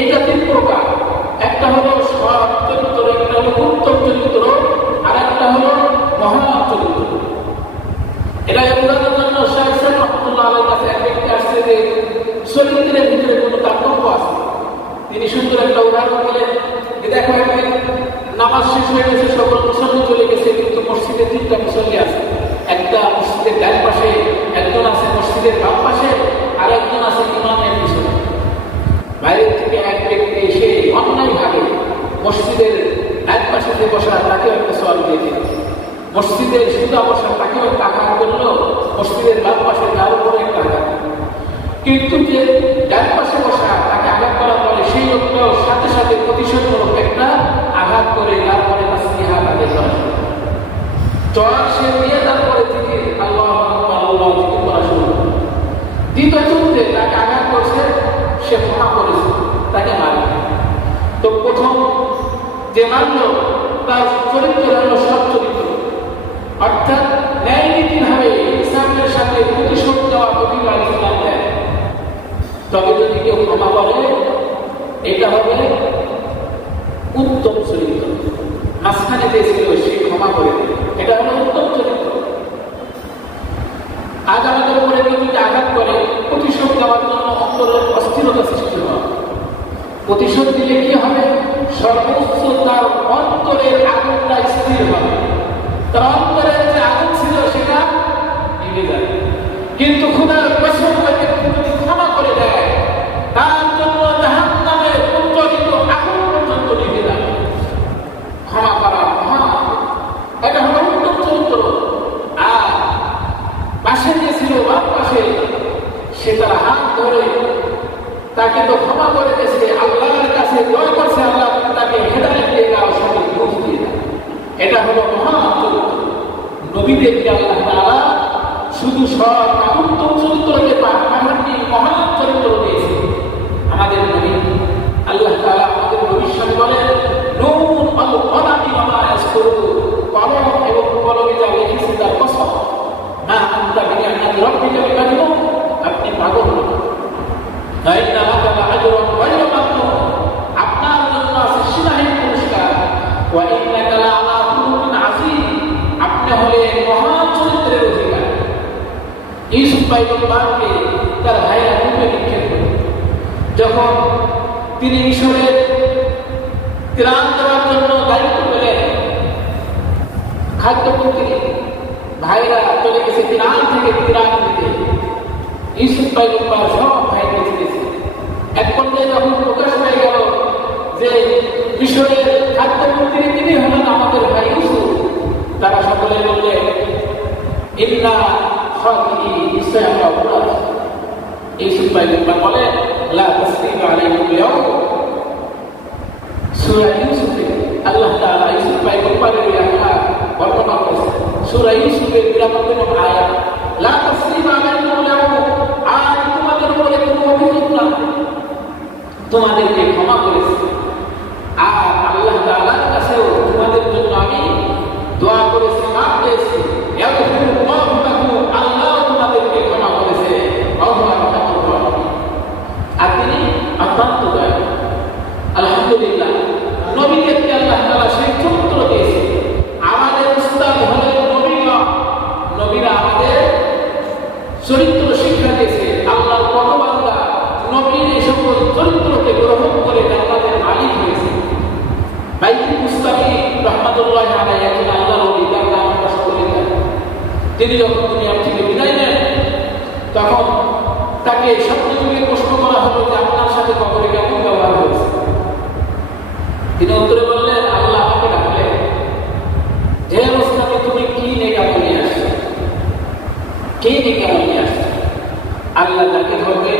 এটা তিন প্রকার। একটা হলো সৎ চরিত্র, একটা হলো উত্তম চরিত্র, আর একটা হলো মহান চরিত্র। এটা বোঝানোর জন্য শাহ ইসলাম রহমতুল্লাহ আলাইহির কাছে এক ব্যক্তি আসছে যে চরিত্রের ভিতরে কোনো তারতম্য আছে। তিনি সুন্দর একটা উদাহরণ দিলেন যে দেখো, একদিন নামাজ শেষ হয়ে গেছে, সকল মুসল্লি চলে গেছে, কিন্তু মসজিদে তিনটা মুসল্লি আছে। একটা মসজিদের ডান পাশে, একজন আছে মসজিদের বাম পাশে, আর একজন আছে ইমামের পিছনে। বাইরের থেকে এক ব্যক্তি এসে অন্যায়ভাবে মসজিদের এক পাশে যে বসা তাকেও একটা সওয়াল দিয়ে দিল, মসজিদের সুদা বসা তাকেও একটা আঘাত করলো, মসজিদের বাম পাশে তার উপরে একটা আঘাত। কিন্তু যে ডান পাশে বসা তাকে আঘাত করার পরে সেই লোকটাও সাথে সাথে প্রতিশোধমূলক একটা আঘাত করে তারপরে তাসবিহা তাকে চড় সে দিয়ে তারপরে থেকে আল্লাহু আকবার আল্লাহু জিকির করা শুরু করল। দ্বিতীয় চুক্তি তাকে আঘাত করছে, সে ক্ষমা করেছে, তাকে মারল। তো প্রথম যে মারল তার চরিত্র হলো সৎ চরিত্র, অর্থাৎ ন্যায় নীতিভাবে ইসলামের সাথে প্রতিশোধ দেওয়া প্রতিবাদ ইসলাম দেয়। তবে যদি কেউ ক্ষমা করে এটা হবে উত্তম চরিত্র। মাঝখানে যে ছিল সে ক্ষমা করে দেবে, এটা হলো উত্তম চরিত্র। আজ আমাদের উপরে কেউ যদি আঘাত করে প্রতিশোধ দেওয়ার জন্য অন্তরের অস্থিরতা সৃষ্টি হয়। প্রতিশোধ দিলে কি হবে? সর্বোচ্চ তার অন্তরের আগুনটা স্থির হবে, তার অন্তরের যে আগুন ছিল সেটা নিভে যাবে। কিন্তু খোদার কসম করে যদি ক্ষমা করে দেয় তার জন্য জাহান্নামের প্রজ্বলিত আগুন পর্যন্ত নিভে যাবে। ক্ষমা করা এটা হলো উত্তম চরিত্র। আর পাশে যে ছিল বাম পাশে, সে তার হাত ধরে তাকে তো ক্ষমা করে দিয়েছে, আল্লাহর কাছে দোয়া করছে আল্লাহ তাকে হেদায়েত দিয়ে দাও, সঠিক বুঝ দিয়ে দাও। এটা হলো মহান চরিত্র। নবীদেরকে আল্লাহ তাআলা শুধু সৎ উত্তম চরিত্রকে পাঠাননি, মহান চরিত্র দিয়েছে। আমাদের নবী আল্লাহ তাআলা আমাদের নবীর সাথে বলেন, নূন আল কলামি ওয়া মা ইয়াসতুরুন, কলম এবং কলমে যা লিখেছে তার কসম, না আনতা বিনিআমাতি রাব্বিকা বিমাজনুন, আপনি পাগল নন। ফাইন্না লাকা লাআজরুন গায়রা মামনুন, আপনার জন্য আছে সীমাহীন পুরস্কার। ওয়া ইন্নাকা লাআলা খুলুকিন আযীম, আপনি হলেন মহান চরিত্রের অধিকারী। ইউসুফ পয়গম্বরকে তার ভাইরা কূপে নিক্ষেপ করল। যখন তিনি মিশরের ত্রাণ দেওয়ার জন্য দায়িত্ব পেলেন, খাদ্যমন্ত্রী ভাইরা চলে গেছে ত্রাণ থেকে ত্রাণ দিতে, ইউসুফ পয়গম্বর সব ভাইকে দিয়েছে। এক পর্যায়ে যখন প্রকাশ হয়ে গেল যে মিশরের খাদ্যমন্ত্রী তিনি হলেন আমাদের ভাই ইউসুফ, তারা সকলে বললেন, ইন্না খাতিই নিশ্চয় আমরা অপরাধ। ইউসুফ পয়গম্বর বলেন, লা তাসরিবা আলাইকুম ইয়াউম। সূরা ইউসুফে আল্লাহ তাআলা ইউসুফ পয়গম্বরের কথা বর্ণনা করেছেন। সূরা ইউসুফের 92 নম্বর আয়াত, লা তাসরিবা আলাইকুম ইয়াউম, আর তোমাদের উপরে কোনো অভিযোগ না, তোমাদেরকে ক্ষমা করেছে। আর আল্লাহ তাআলার কাছেও তোমাদের জন্য আমি দোয়া করেছি, মাফ চেয়েছি। আল্লাহ তোমাদেরকে ক্ষমা করেছে, আর তিনি অত্যন্ত দয়ালু। আলহামদুলিল্লাহ, নবীদেরকে আল্লাহ তাআলা সেই চরিত্র দিয়েছে। আমাদের উস্তাদ হলেন নবীরা। নবীরা আমাদের চরিত্র শিক্ষা দিয়েছে। আল্লাহর কত বান্দা নবীর এই সকল চরিত্রকে গ্রহণ করে জান্নাতের মালিক হয়েছে। বাইতুল মুস্তাফি রহমাতুল্লাহি আলাইহি একজন আল্লাহর ওলি, তার নাম আমরা সকলে জানি। তিনি যখন দুনিয়া থেকে বিদায় নেন, তখন তাকে স্বপ্নযুগে প্রশ্ন করা হলো যে আপনার সাথে কবরে কেমন ব্যবহার হয়েছে। তিনি উত্তরে বললেন, আল্লাহ আমাকে ডাকলেন, হে মুস্তাফি তুমি কি নেক আমল নিয়ে আসছো, কি নেক আমল নিয়ে আসছো। আল্লাহ তাকে ধরবে,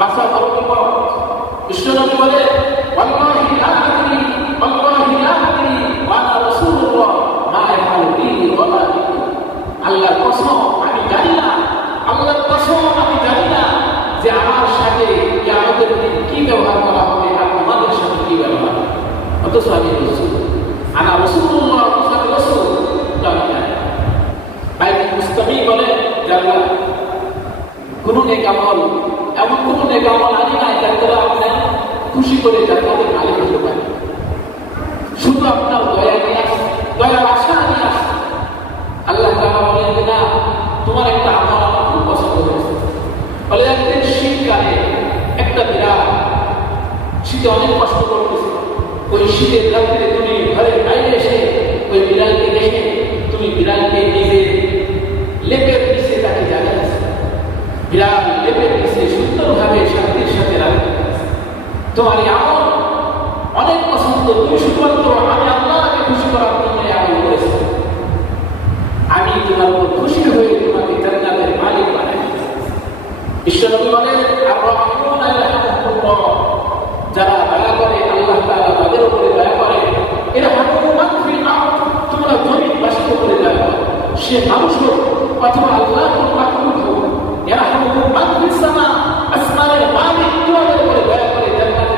বাসা করবে পথ। বিশ্বনবী বলে, ওয়াল্লাহি লা আদরি ওয়াল্লাহি লা আদরি ওয়া আনা রাসূলুল্লাহ মা ইয়াফআলু বি ওয়া মা বিকুম। আল্লাহর কসম আমি জানি না, আল্লাহর কসম আমি জানি না যে আমার সাথে কিয়ামতের দিন কি ব্যবহার করা হবে আর তোমাদের সাথে কি ব্যবহার। অথচ আমি রাসূল, আনা রাসূলুল্লাহ মুসাফির রাসূল, জানি না। বাইতুল মুস্তাফি বলে, আল্লাহ কোন নেক আমল, এমন কোন নেক আমল আনি নাই যার দ্বারা আপনি খুশি করে জান্নাতের মালিক হতে পারে। শুধু আপনার দয়া নিয়ে আসে, দয়ার আশা নিয়ে আসে। আল্লাহ তাআলা বলেন যে না, তোমার একটা আমল আমার খুব পছন্দ হয়েছে। বলে একদিন শীতকালে একটা বিড়াল শীতে অনেক কষ্ট করতেছে, ওই শীতের রাত্রে তুমি ঘরের বাইরে এসে ওই বিড়ালকে দেখে তুমি বিড়ালকে নিজের লেপের নিচে তাকে জানিয়েছে। বিড়াল লেপের নিচে সুন্দরভাবে শান্তির সাথে রাখতে তোমার এই আমল অনেক পছন্দ। তুমি শুধুমাত্র আমি আল্লাহকে খুশি করার জন্য আমল করেছি। আমি তোমার উপর খুশি হয়ে তোমাকে জান্নাতের মালিক বানাই। বিশ্বনবী বলেন, যারা দয়া করে আল্লাহ তাআলা তাদের উপরে দয়া করে। এরা তোমরা জমিনবাসীর উপরে দয়া করো, সে মানুষ হোক অথবা আল্লাহকে